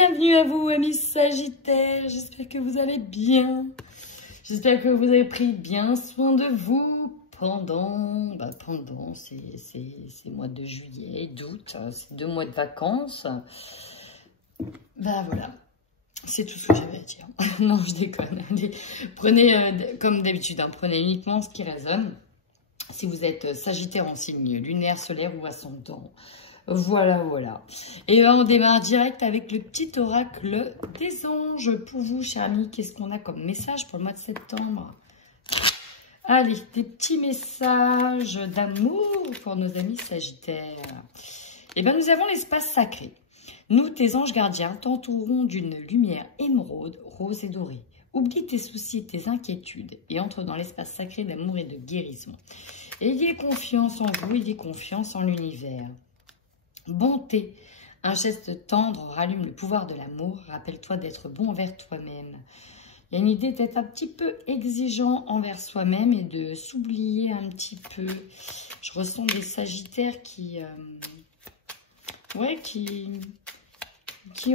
Bienvenue à vous, amis Sagittaires. J'espère que vous allez bien. J'espère que vous avez pris bien soin de vous pendant ces mois de juillet, d'août, ces 2 mois de vacances. Voilà, c'est tout ce que j'avais à dire. Non, je déconne. Allez, prenez, comme d'habitude, prenez uniquement ce qui résonne. Si vous êtes Sagittaire en signe lunaire, solaire ou ascendant. Voilà. Et on démarre direct avec le petit oracle des anges. Pour vous, chers amis, qu'est-ce qu'on a comme message pour le mois de septembre? Allez, des petits messages d'amour pour nos amis Sagittaires. Eh bien, nous avons l'espace sacré. Nous, tes anges gardiens, t'entourerons d'une lumière émeraude, rose et dorée. Oublie tes soucis, tes inquiétudes et entre dans l'espace sacré d'amour et de guérison. Ayez confiance en vous, ayez confiance en l'univers. Bonté, un geste tendre rallume le pouvoir de l'amour. Rappelle-toi d'être bon envers toi-même. Il y a une idée d'être un petit peu exigeant envers soi-même et de s'oublier un petit peu. Je ressens des Sagittaires qui ont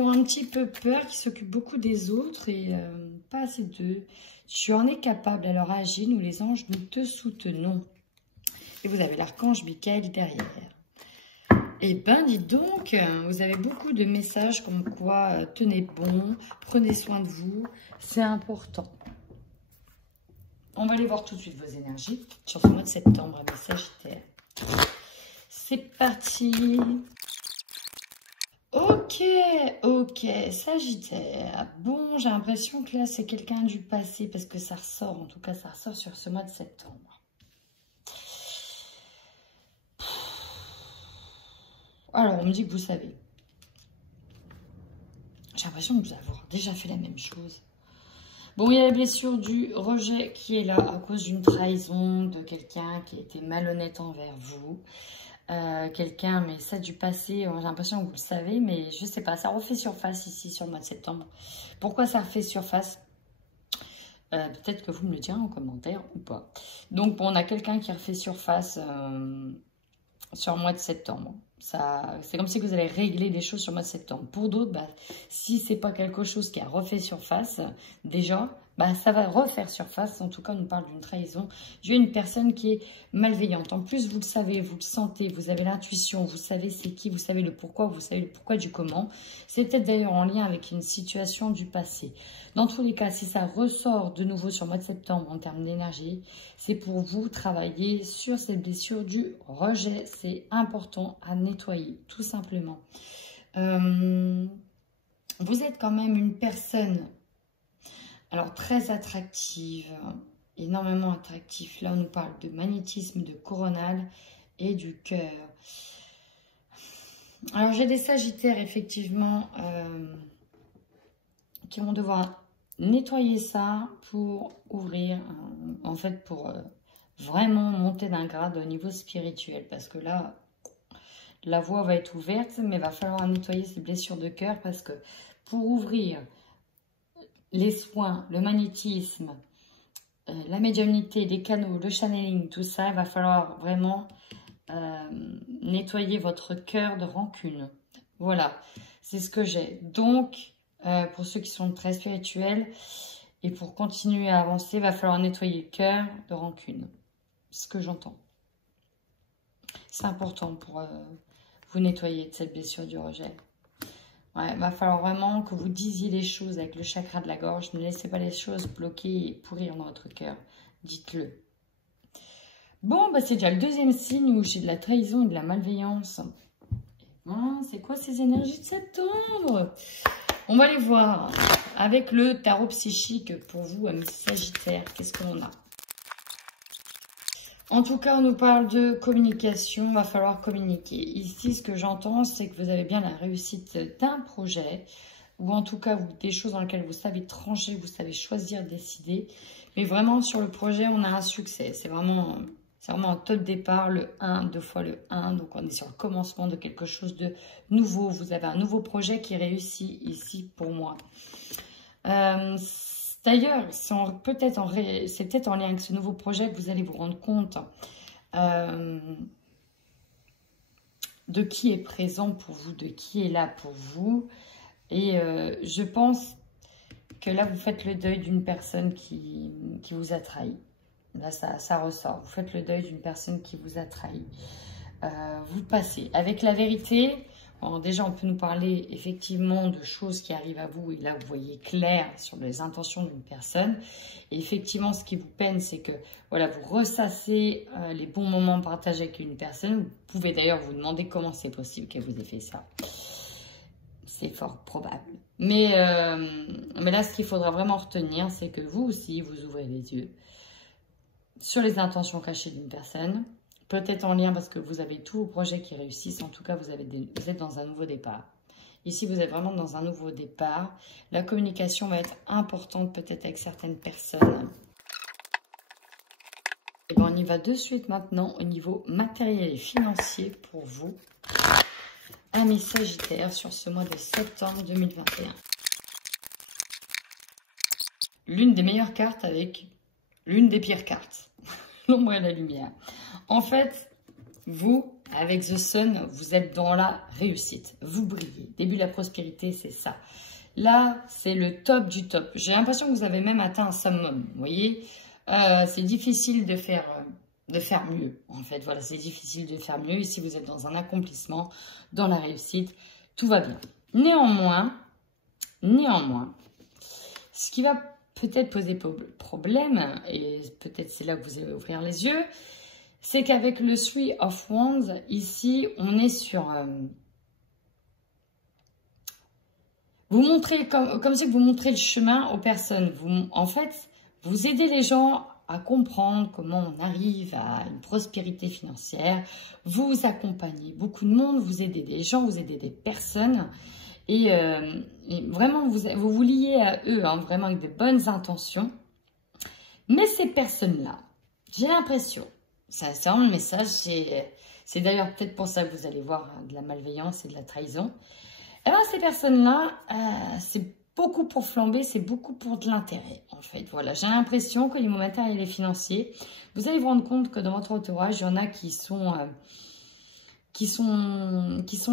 un petit peu peur, qui s'occupent beaucoup des autres et pas assez d'eux. Tu en es capable, alors agis, nous les anges, nous te soutenons. Et vous avez l'archange Michael derrière. Eh bien, dites donc, vous avez beaucoup de messages comme quoi tenez bon, prenez soin de vous, c'est important. On va aller voir tout de suite vos énergies sur ce mois de septembre, mes Sagittaires. C'est parti. Ok, Sagittaire. Bon, j'ai l'impression que là, c'est quelqu'un du passé parce que ça ressort, en tout cas, ça ressort sur ce mois de septembre. Alors, on me dit que vous savez. J'ai l'impression que vous avez déjà fait la même chose. Bon, il y a la blessure du rejet qui est là à cause d'une trahison de quelqu'un qui a été malhonnête envers vous. Quelqu'un, mais ça du passé, j'ai l'impression que vous le savez, mais je ne sais pas, ça refait surface ici sur le mois de septembre. Pourquoi ça refait surface? Peut-être que vous me le direz en commentaire ou pas. Donc, bon, on a quelqu'un qui refait surface sur le mois de septembre. C'est comme si vous allez régler des choses sur le mois de septembre. Pour d'autres, si ce n'est pas quelque chose qui a refait surface, déjà, ça va refaire surface. En tout cas, on nous parle d'une trahison. J'ai une personne qui est malveillante. En plus, vous le savez, vous le sentez, vous avez l'intuition, vous savez c'est qui, vous savez le pourquoi, vous savez le pourquoi du comment. C'est peut-être d'ailleurs en lien avec une situation du passé. Dans tous les cas, si ça ressort de nouveau sur le mois de septembre en termes d'énergie, c'est pour vous travailler sur cette blessure du rejet. C'est important à nettoyer, tout simplement. Vous êtes quand même une personne, alors très attractive, énormément attractive. Là, on nous parle de magnétisme, de coronal et du cœur. Alors, j'ai des Sagittaires, effectivement, qui vont devoir nettoyer ça pour ouvrir, en fait, pour vraiment monter d'un grade au niveau spirituel. Parce que là, la voie va être ouverte, mais il va falloir nettoyer ces blessures de cœur parce que pour ouvrir les soins, le magnétisme, la médiumnité, les canaux, le channeling, tout ça, il va falloir vraiment nettoyer votre cœur de rancune. Voilà, c'est ce que j'ai. Donc, pour ceux qui sont très spirituels, et pour continuer à avancer, il va falloir nettoyer le cœur de rancune. C'est ce que j'entends. C'est important pour vous nettoyer de cette blessure du rejet. Ouais, il va falloir vraiment que vous disiez les choses avec le chakra de la gorge. Ne laissez pas les choses bloquer et pourrir dans votre cœur. Dites-le. Bon, c'est déjà le deuxième signe où j'ai de la trahison et de la malveillance. C'est quoi ces énergies de septembre? On va les voir avec le tarot psychique pour vous, amis Sagittaires. Qu'est-ce qu'on a? En tout cas, on nous parle de communication. Il va falloir communiquer. Ici, ce que j'entends, c'est que vous avez bien la réussite d'un projet. Ou en tout cas, des choses dans lesquelles vous savez trancher, vous savez choisir, décider. Mais vraiment, sur le projet, on a un succès. C'est vraiment un top départ, le 1, 2 fois le 1. Donc, on est sur le commencement de quelque chose de nouveau. Vous avez un nouveau projet qui réussit ici pour moi. D'ailleurs, c'est peut-être en lien avec ce nouveau projet que vous allez vous rendre compte de qui est présent pour vous, de qui est là pour vous. Et je pense que là, vous faites le deuil d'une personne qui vous a trahi. Là, ça ressort. Vous faites le deuil d'une personne qui vous a trahi. Vous passez. Avec la vérité, bon, déjà, on peut nous parler effectivement de choses qui arrivent à vous. Et là, vous voyez clair sur les intentions d'une personne. Et effectivement, ce qui vous peine, c'est que voilà, vous ressassez les bons moments partagés avec une personne. Vous pouvez d'ailleurs vous demander comment c'est possible qu'elle vous ait fait ça. C'est fort probable. Mais là, ce qu'il faudra vraiment retenir, c'est que vous aussi, vous ouvrez les yeux sur les intentions cachées d'une personne. Peut-être en lien parce que vous avez tous vos projets qui réussissent. En tout cas, vous êtes dans un nouveau départ. Ici, vous êtes vraiment dans un nouveau départ. La communication va être importante peut-être avec certaines personnes. Et bien, on y va de suite maintenant au niveau matériel et financier pour vous. Amis Sagittaires sur ce mois de septembre 2021. L'une des meilleures cartes avec l'une des pires cartes. L'ombre et la lumière. En fait, vous, avec The Sun, vous êtes dans la réussite. Vous brillez. Début de la prospérité, c'est ça. Là, c'est le top du top. J'ai l'impression que vous avez même atteint un summum. Vous voyez, c'est difficile de faire mieux. En fait, voilà, c'est difficile de faire mieux. Ici, vous êtes dans un accomplissement, dans la réussite. Tout va bien. Néanmoins, ce qui va peut-être poser problème, et peut-être c'est là que vous allez ouvrir les yeux, c'est qu'avec le Three of Wands, ici, on est sur... vous montrez, comme si vous montrez le chemin aux personnes. En fait, vous aidez les gens à comprendre comment on arrive à une prospérité financière. Vous accompagnez beaucoup de monde, vous aidez des gens, vous aidez des personnes. Et vraiment, vous liez à eux, hein, vraiment avec de bonnes intentions. Mais ces personnes-là, j'ai l'impression, c'est vraiment le message, c'est d'ailleurs peut-être pour ça que vous allez voir hein, de la malveillance et de la trahison. Eh bien, ces personnes-là, c'est beaucoup pour flamber, c'est beaucoup pour de l'intérêt, en fait. Voilà, j'ai l'impression que niveau matériel et financier, vous allez vous rendre compte que dans votre entourage, il y en a qui sont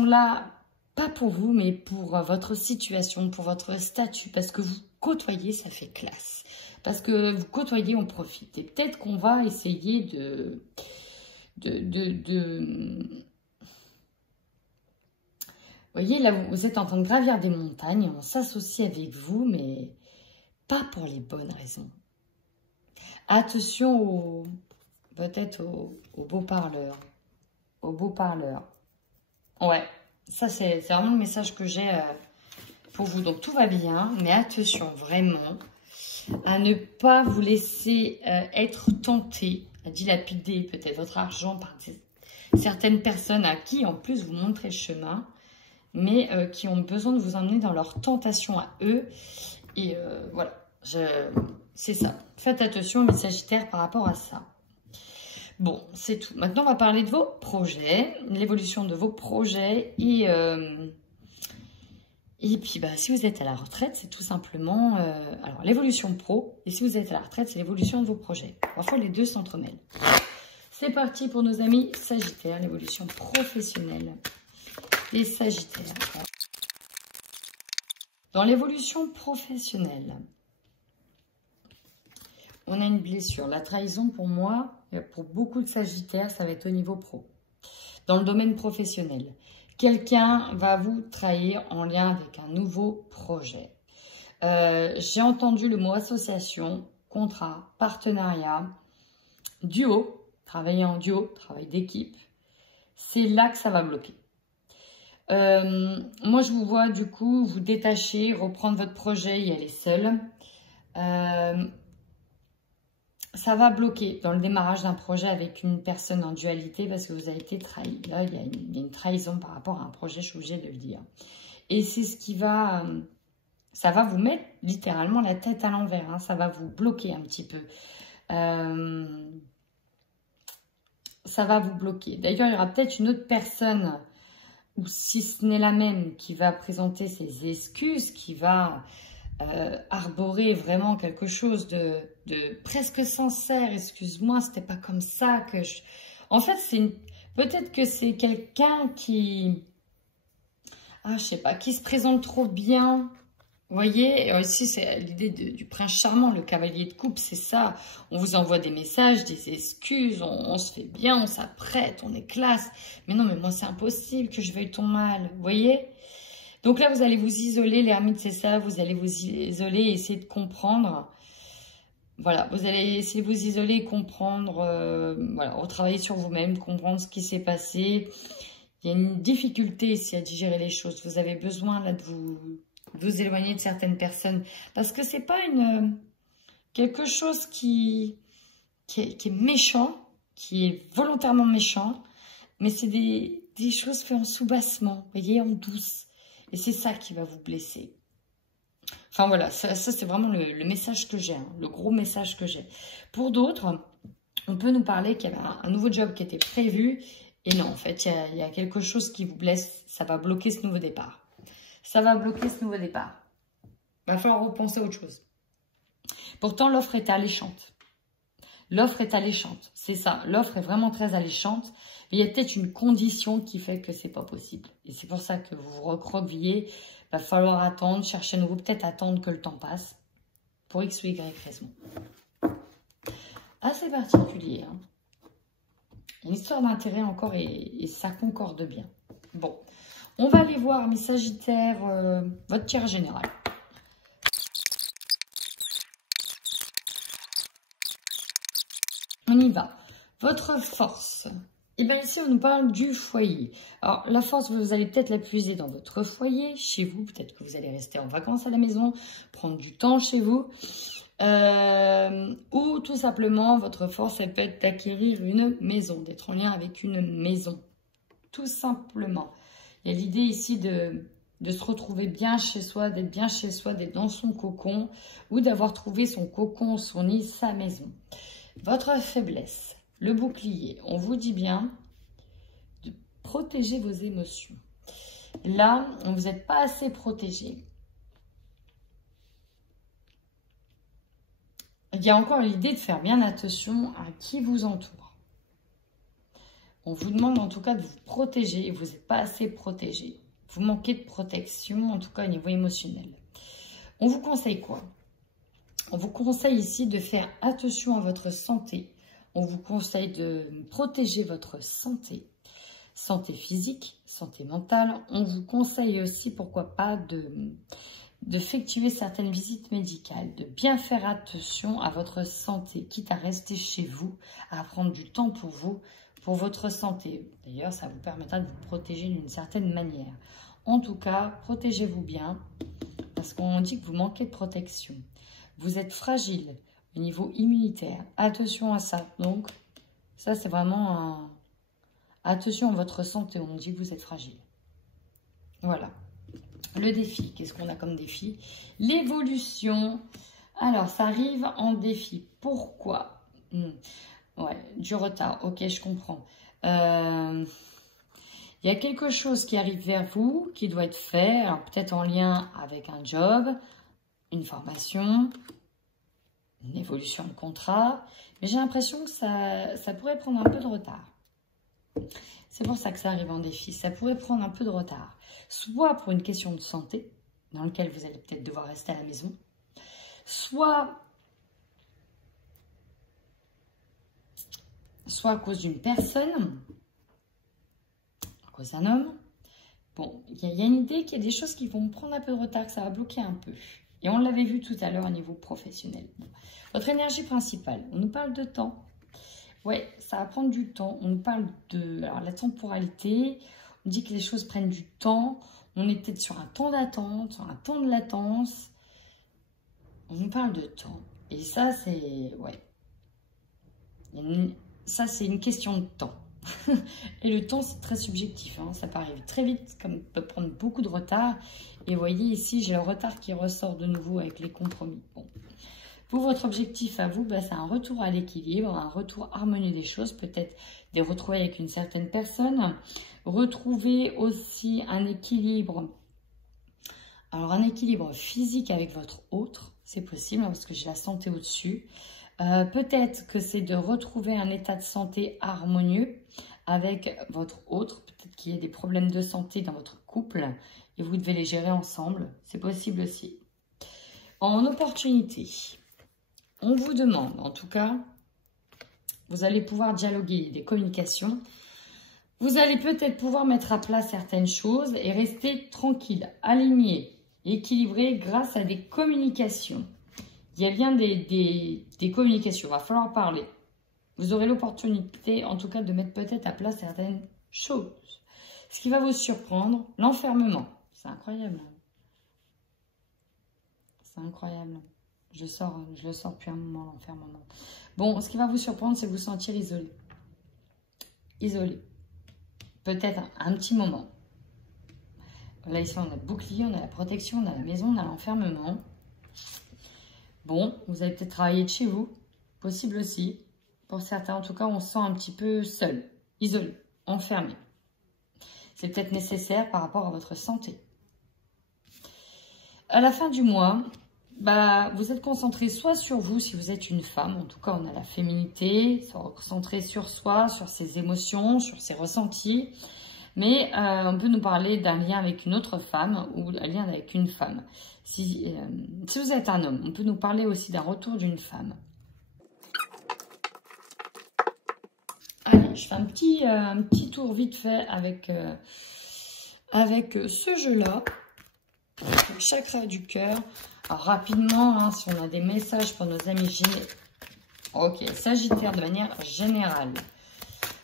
là, pas pour vous, mais pour votre situation, pour votre statut, parce que vous côtoyez, ça fait classe. Parce que vous côtoyez, on profite. Et peut-être qu'on va essayer vous voyez, là, vous êtes en train de gravir des montagnes, on s'associe avec vous, mais pas pour les bonnes raisons. Attention peut-être aux beaux parleurs. Aux beaux parleurs. Ouais, ça c'est vraiment le message que j'ai pour vous. Donc tout va bien, mais attention vraiment à ne pas vous laisser être tenté, à dilapider peut-être votre argent par certaines personnes à qui en plus vous montrez le chemin, mais qui ont besoin de vous emmener dans leur tentation à eux. Et voilà, c'est ça. Faites attention, mes Sagittaires, par rapport à ça. Bon, c'est tout. Maintenant, on va parler de vos projets, l'évolution de vos projets. Et puis, bah, si vous êtes à la retraite, c'est tout simplement... alors, l'évolution pro. Et si vous êtes à la retraite, c'est l'évolution de vos projets. Parfois, les deux s'entremêlent. C'est parti pour nos amis Sagittaires, l'évolution professionnelle. Les Sagittaires. Dans l'évolution professionnelle, on a une blessure. La trahison, pour moi, pour beaucoup de Sagittaires, ça va être au niveau pro. Dans le domaine professionnel, quelqu'un va vous trahir en lien avec un nouveau projet. J'ai entendu le mot association, contrat, partenariat, duo, travailler en duo, travail d'équipe. C'est là que ça va bloquer. Moi, je vous vois du coup vous détacher, reprendre votre projet, y aller seul. Ça va bloquer dans le démarrage d'un projet avec une personne en dualité parce que vous avez été trahi. Là, il y a une trahison par rapport à un projet, je suis obligée de le dire. Et c'est ce qui va... ça va vous mettre littéralement la tête à l'envers. Hein, ça va vous bloquer un petit peu. Ça va vous bloquer. D'ailleurs, il y aura peut-être une autre personne... ou si ce n'est la même, qui va présenter ses excuses, qui va arborer vraiment quelque chose de presque sincère. Excuse-moi, c'était pas comme ça que je... En fait, peut-être que c'est quelqu'un qui je sais pas, qui se présente trop bien. Vous voyez, ici, c'est l'idée du prince charmant, le cavalier de coupe, c'est ça. On vous envoie des messages, des excuses, on se fait bien, on s'apprête, on est classe. Mais non, mais moi, c'est impossible que je veuille ton mal, vous voyez? Donc là, vous allez vous isoler, l'ermite, c'est ça, vous allez vous isoler et essayer de comprendre. Voilà, vous allez essayer de vous isoler et comprendre, voilà, retravailler sur vous-même, comprendre ce qui s'est passé. Il y a une difficulté ici à digérer les choses. Vous avez besoin là de vous éloigner de certaines personnes. Parce que c'est pas quelque chose qui est méchant, qui est volontairement méchant, mais c'est des choses faites en sous-bassement, vous voyez, en douce. Et c'est ça qui va vous blesser. Enfin voilà, ça c'est vraiment le message que j'ai, hein, le gros message que j'ai. Pour d'autres, on peut nous parler qu'il y avait un nouveau job qui était prévu. Et non, en fait, il y a quelque chose qui vous blesse. Ça va bloquer ce nouveau départ. Ça va bloquer ce nouveau départ. Il va falloir repenser à autre chose. Pourtant, l'offre est alléchante. L'offre est alléchante. C'est ça. L'offre est vraiment très alléchante. Mais il y a peut-être une condition qui fait que c'est pas possible. Et c'est pour ça que vous vous recroquevillez. Il va falloir attendre, chercher à nouveau. Peut-être attendre que le temps passe. Pour X ou Y raison. Assez particulier. Hein. Une histoire d'intérêt encore et ça concorde bien. Bon. On va aller voir, mes Sagittaires, votre tirage général. On y va. Votre force. Et bien ici, on nous parle du foyer. Alors, la force, vous allez peut-être la puiser dans votre foyer, chez vous. Peut-être que vous allez rester en vacances à la maison, prendre du temps chez vous. Ou tout simplement, votre force, elle peut être d'acquérir une maison, d'être en lien avec une maison. Tout simplement. Il y a l'idée ici de se retrouver bien chez soi, d'être bien chez soi, d'être dans son cocon ou d'avoir trouvé son cocon, son nid, sa maison. Votre faiblesse, le bouclier, on vous dit bien de protéger vos émotions. Là, vous n'êtes pas assez protégé. Il y a encore l'idée de faire bien attention à qui vous entoure. On vous demande en tout cas de vous protéger et vous n'êtes pas assez protégé. Vous manquez de protection, en tout cas au niveau émotionnel. On vous conseille quoi? On vous conseille ici de faire attention à votre santé. On vous conseille de protéger votre santé. Santé physique, santé mentale. On vous conseille aussi, pourquoi pas, d'effectuer certaines visites médicales, de bien faire attention à votre santé, quitte à rester chez vous, à prendre du temps pour vous, pour votre santé. D'ailleurs, ça vous permettra de vous protéger d'une certaine manière. En tout cas, protégez-vous bien, parce qu'on dit que vous manquez de protection. Vous êtes fragile au niveau immunitaire. Attention à ça. Donc, ça, c'est vraiment un... Attention à votre santé. On dit que vous êtes fragile. Voilà. Le défi. Qu'est-ce qu'on a comme défi? L'évolution. Alors, ça arrive en défi. Pourquoi? Ouais, du retard. Ok, je comprends. Il y a quelque chose qui arrive vers vous, qui doit être fait. Peut-être en lien avec un job, une formation, une évolution de contrat. Mais j'ai l'impression que ça pourrait prendre un peu de retard. C'est pour ça que ça arrive en défi. Ça pourrait prendre un peu de retard. Soit pour une question de santé, dans laquelle vous allez peut-être devoir rester à la maison. Soit à cause d'une personne, à cause d'un homme. Bon, il y a une idée qu'il y a des choses qui vont prendre un peu de retard, que ça va bloquer un peu. Et on l'avait vu tout à l'heure au niveau professionnel. Bon. Votre énergie principale, on nous parle de temps. Ouais, ça va prendre du temps. On nous parle de la temporalité. On dit que les choses prennent du temps. On est peut-être sur un temps d'attente, sur un temps de latence. On nous parle de temps. Et ça, c'est... Ouais. Ça, c'est une question de temps. Et le temps, c'est très subjectif. Hein. Ça peut arriver très vite, comme ça peut prendre beaucoup de retard. Et vous voyez ici, j'ai le retard qui ressort de nouveau avec les compromis. Bon. Vous, votre objectif à vous, c'est un retour à l'équilibre, un retour harmonieux des choses, peut-être des retrouvailles avec une certaine personne. Retrouver aussi un équilibre. Alors, un équilibre physique avec votre autre, c'est possible, hein, parce que j'ai la santé au-dessus. Peut-être que c'est de retrouver un état de santé harmonieux avec votre autre. Peut-être qu'il y a des problèmes de santé dans votre couple et vous devez les gérer ensemble. C'est possible aussi. En opportunité, on vous demande, en tout cas, vous allez pouvoir dialoguer des communications. Vous allez peut-être pouvoir mettre à plat certaines choses et rester tranquille, aligné, équilibré grâce à des communications. Il y a bien des communications, il va falloir parler. Vous aurez l'opportunité, en tout cas, de mettre peut-être à plat certaines choses. Ce qui va vous surprendre, l'enfermement. C'est incroyable. C'est incroyable. Je le sors depuis un moment, l'enfermement. Bon, ce qui va vous surprendre, c'est vous sentir isolé. Isolé. Peut-être un petit moment. Là, ici, on a le bouclier, on a la protection, on a la maison, on a l'enfermement. Bon, vous allez peut-être travailler de chez vous. Possible aussi. Pour certains, en tout cas, on se sent un petit peu seul, isolé, enfermé. C'est peut-être nécessaire par rapport à votre santé. À la fin du mois, vous êtes concentré soit sur vous, si vous êtes une femme, en tout cas, on a la féminité, se concentrer sur soi, sur ses émotions, sur ses ressentis. Mais on peut nous parler d'un lien avec une autre femme ou un lien avec une femme. Si vous êtes un homme, on peut nous parler aussi d'un retour d'une femme. Allez, je fais un petit tour vite fait avec ce jeu-là. Le chakra du cœur. Alors, rapidement, hein, si on a des messages pour nos amis Ok, Sagittaire de manière générale.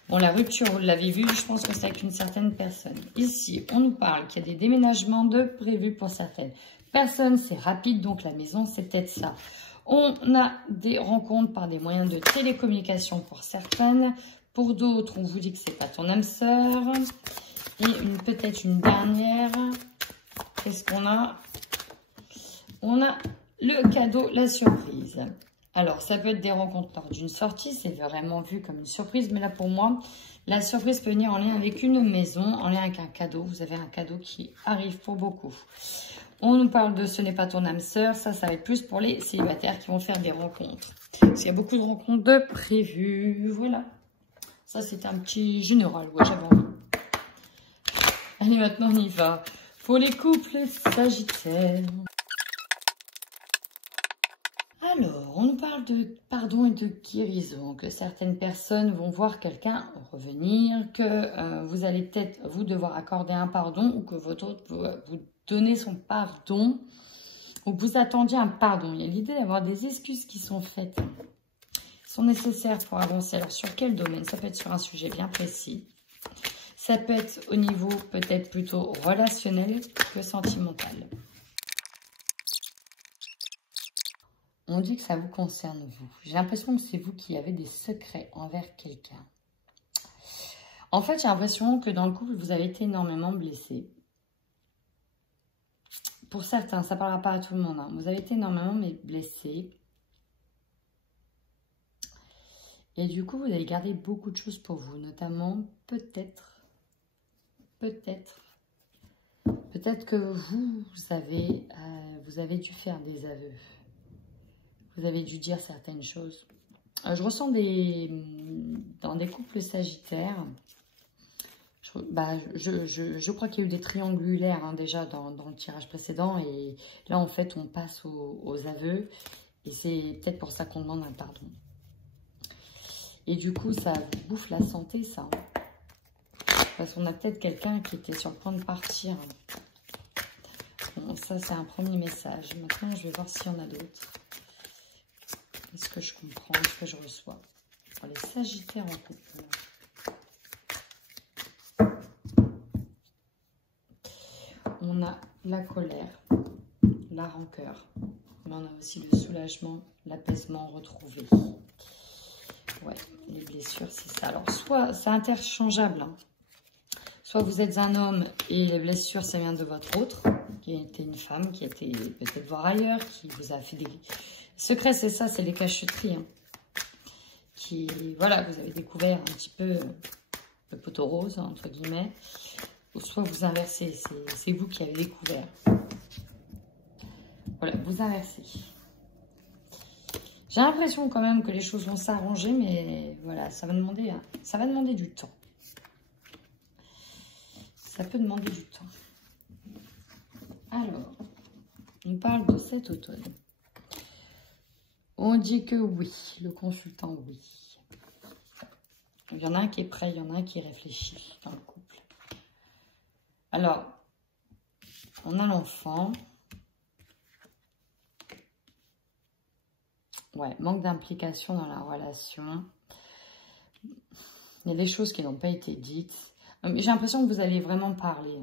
Bon, la rupture, vous l'avez vu, je pense que c'est avec une certaine personne. Ici, on nous parle qu'il y a des déménagements de prévus pour certaines personnes. C'est rapide, donc la maison, c'est peut-être ça. On a des rencontres par des moyens de télécommunication pour certaines. Pour d'autres, on vous dit que c'est pas ton âme sœur. Et peut-être une dernière. Qu'est-ce qu'on a? On a le cadeau, la surprise. Alors, ça peut être des rencontres lors d'une sortie. C'est vraiment vu comme une surprise. Mais là, pour moi, la surprise peut venir en lien avec une maison, en lien avec un cadeau. Vous avez un cadeau qui arrive pour beaucoup. On nous parle de ce n'est pas ton âme sœur. Ça va être plus pour les célibataires qui vont faire des rencontres. Parce qu'il y a beaucoup de rencontres de prévues. Voilà. Ça, c'est un petit général. Ouais, j'avais envie. Allez, maintenant, on y va. Pour les couples sagittaires. Alors, on nous parle de pardon et de guérison. Que certaines personnes vont voir quelqu'un revenir. Que vous allez peut-être, vous, devoir accorder un pardon. Ou que votre autre vous donner son pardon. Ou que vous attendiez un pardon. Il y a l'idée d'avoir des excuses qui sont faites. Sont nécessaires pour avancer. Alors, sur quel domaine? Ça peut être sur un sujet bien précis. Ça peut être au niveau peut-être plutôt relationnel que sentimental. On dit que ça vous concerne, vous. J'ai l'impression que c'est vous qui avez des secrets envers quelqu'un. En fait, j'ai l'impression que dans le couple, vous avez été énormément blessé. Pour certains, ça ne parlera pas à tout le monde. Hein. Vous avez été énormément blessé. Et du coup, vous allez garder beaucoup de choses pour vous, notamment peut-être que vous avez dû faire des aveux. Vous avez dû dire certaines choses. Je ressens dans des couples sagittaires, je crois qu'il y a eu des triangulaires hein, déjà dans le tirage précédent. Et là, en fait, on passe aux aveux. Et c'est peut-être pour ça qu'on demande un pardon. Et du coup, ça vous bouffe la santé, ça. Parce qu'on a peut-être quelqu'un qui était sur le point de partir. Bon, ça, c'est un premier message. Maintenant, je vais voir s'il y en a d'autres. Est-ce que je comprends? Est-ce que je reçois? Pour les sagittaires en couple. On a la colère, la rancœur. Mais on a aussi le soulagement, l'apaisement retrouvé. Ouais, les blessures, c'est ça. Alors, soit c'est interchangeable. Hein. Soit vous êtes un homme et les blessures, ça vient de votre autre, qui était une femme, qui était peut-être voir ailleurs, qui vous a fait des secrets, c'est ça, c'est les cacheteries. Hein. Voilà, vous avez découvert un petit peu le poteau rose, entre guillemets. Ou soit vous inversez, c'est vous qui avez découvert. Voilà, vous inversez. J'ai l'impression quand même que les choses vont s'arranger, mais voilà, ça va demander du temps. Ça peut demander du temps. Alors, on parle de cet automne. On dit que oui, le consultant, oui. Il y en a un qui est prêt, il y en a un qui réfléchit dans le couple. Alors, on a l'enfant. Ouais, manque d'implication dans la relation. Il y a des choses qui n'ont pas été dites. J'ai l'impression que vous allez vraiment parler.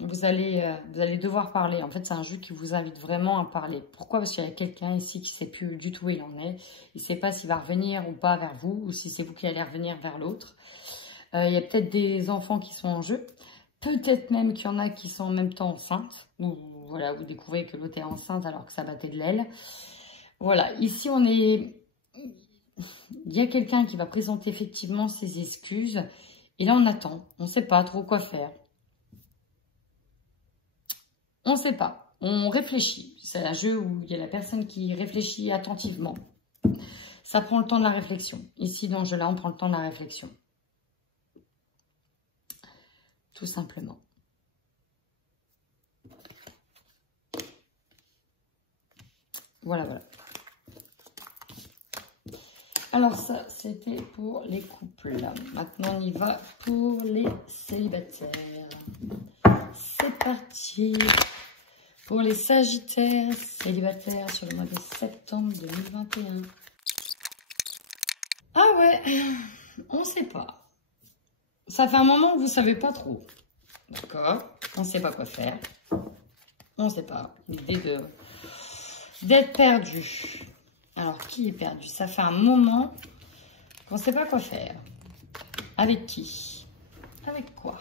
Vous allez devoir parler. En fait, c'est un jeu qui vous invite vraiment à parler. Pourquoi? Parce qu'il y a quelqu'un ici qui ne sait plus du tout où il en est. Il ne sait pas s'il va revenir ou pas vers vous, ou si c'est vous qui allez revenir vers l'autre. Il y a peut-être des enfants qui sont en jeu. Peut-être même qu'il y en a qui sont en même temps enceintes. Ou voilà, vous découvrez que l'autre est enceinte alors que ça battait de l'aile. Voilà, ici on est... Il y a quelqu'un qui va présenter effectivement ses excuses. Et là on attend. On ne sait pas trop quoi faire. On ne sait pas, on réfléchit. C'est un jeu où il y a la personne qui réfléchit attentivement. Ça prend le temps de la réflexion. Ici, dans ce jeu-là, on prend le temps de la réflexion. Tout simplement. Voilà, voilà. Alors ça, c'était pour les couples. Maintenant, on y va pour les célibataires. C'est parti. Pour les Sagittaires célibataires sur le mois de septembre 2021. Ah ouais, on ne sait pas. Ça fait un moment que vous ne savez pas trop. D'accord? On ne sait pas quoi faire. On ne sait pas. L'idée d'être perdu. Alors, qui est perdu? Ça fait un moment qu'on ne sait pas quoi faire. Avec qui? Avec quoi?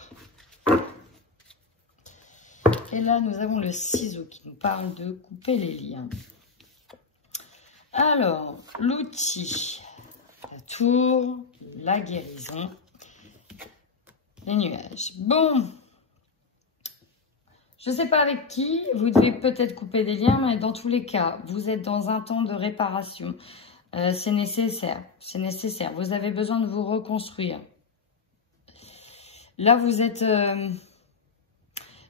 Et là, nous avons le ciseau qui nous parle de couper les liens. Alors, l'outil, la tour, la guérison, les nuages. Bon, je ne sais pas avec qui, vous devez peut-être couper des liens, mais dans tous les cas, vous êtes dans un temps de réparation. C'est nécessaire, c'est nécessaire. Vous avez besoin de vous reconstruire. Là, vous êtes...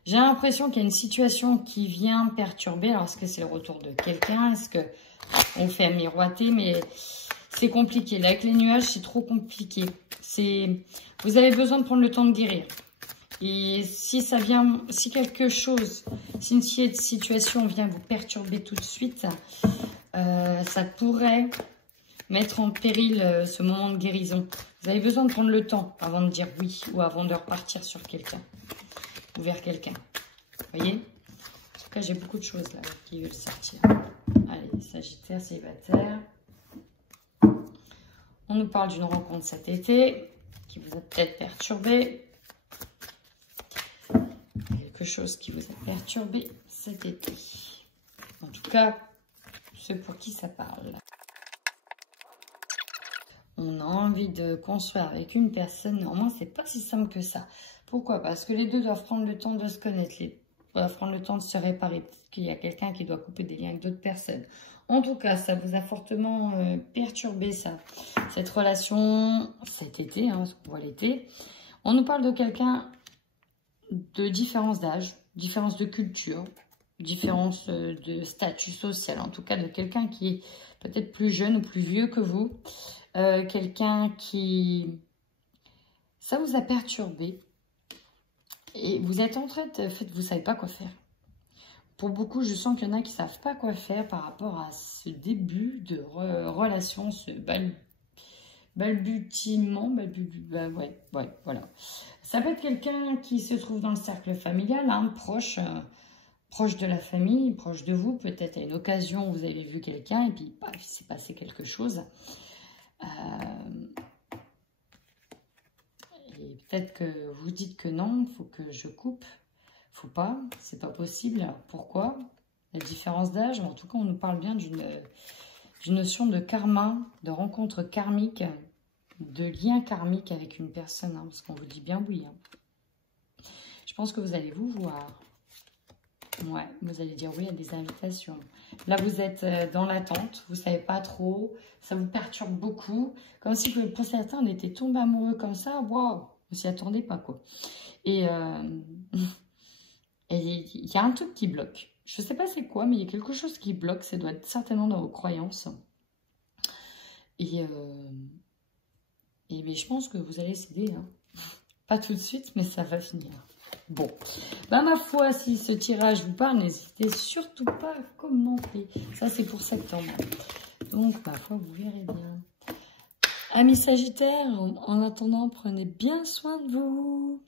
J'ai l'impression qu'il y a une situation qui vient perturber. Alors, est-ce que c'est le retour de quelqu'un? Est-ce qu'on fait miroiter? Mais c'est compliqué. Là, avec les nuages, c'est trop compliqué. Vous avez besoin de prendre le temps de guérir. Et si ça vient, si quelque chose, si une situation vient vous perturber tout de suite, ça pourrait mettre en péril ce moment de guérison. Vous avez besoin de prendre le temps avant de dire oui ou avant de repartir sur quelqu'un. Ou vers quelqu'un. Vous voyez? En tout cas, j'ai beaucoup de choses là qui veulent sortir. Allez, Sagittaire, célibataire. On nous parle d'une rencontre cet été qui vous a peut-être perturbé. Quelque chose qui vous a perturbé cet été. En tout cas, ceux pour qui ça parle. On a envie de construire avec une personne. Normalement, c'est pas si simple que ça. Pourquoi? Parce que les deux doivent prendre le temps de se connaître, doivent prendre le temps de se réparer. Peut-être qu'il y a quelqu'un qui doit couper des liens avec d'autres personnes. En tout cas, ça vous a fortement perturbé cette relation cet été, hein, parce qu'on voit l'été. On nous parle de quelqu'un de différence d'âge, différence de culture, différence de statut social. En tout cas, de quelqu'un qui est peut-être plus jeune ou plus vieux que vous. Quelqu'un qui... Ça vous a perturbé. Et vous êtes en train de... En fait, vous ne savez pas quoi faire. Pour beaucoup, je sens qu'il y en a qui ne savent pas quoi faire par rapport à ce début de relation, ce balbutiement. Ouais, voilà. Ça peut être quelqu'un qui se trouve dans le cercle familial, hein, proche de la famille, proche de vous. Peut-être à une occasion, vous avez vu quelqu'un et puis paf, il s'est passé quelque chose. Et peut-être que vous dites que non, il faut que je coupe. Faut pas, c'est pas possible. Alors pourquoi? La différence d'âge, en tout cas, on nous parle bien d'une notion de karma, de rencontre karmique, de lien karmique avec une personne, hein, parce qu'on vous dit bien oui. Hein. Je pense que vous allez vous voir. Ouais, vous allez dire oui à des invitations. Là, vous êtes dans l'attente, vous ne savez pas trop, ça vous perturbe beaucoup. Comme si pour certains, on était tombé amoureux comme ça, waouh, vous s'y attendez pas, quoi. Et Et il y a un truc qui bloque. Je ne sais pas c'est quoi, mais il y a quelque chose qui bloque. Ça doit être certainement dans vos croyances. Et mais je pense que vous allez céder. Hein. Pas tout de suite, mais ça va finir. Bon, bah ma foi, si ce tirage vous parle, n'hésitez surtout pas à commenter. Ça, c'est pour septembre. Donc, ma foi, vous verrez bien. Amis Sagittaires, en attendant, prenez bien soin de vous.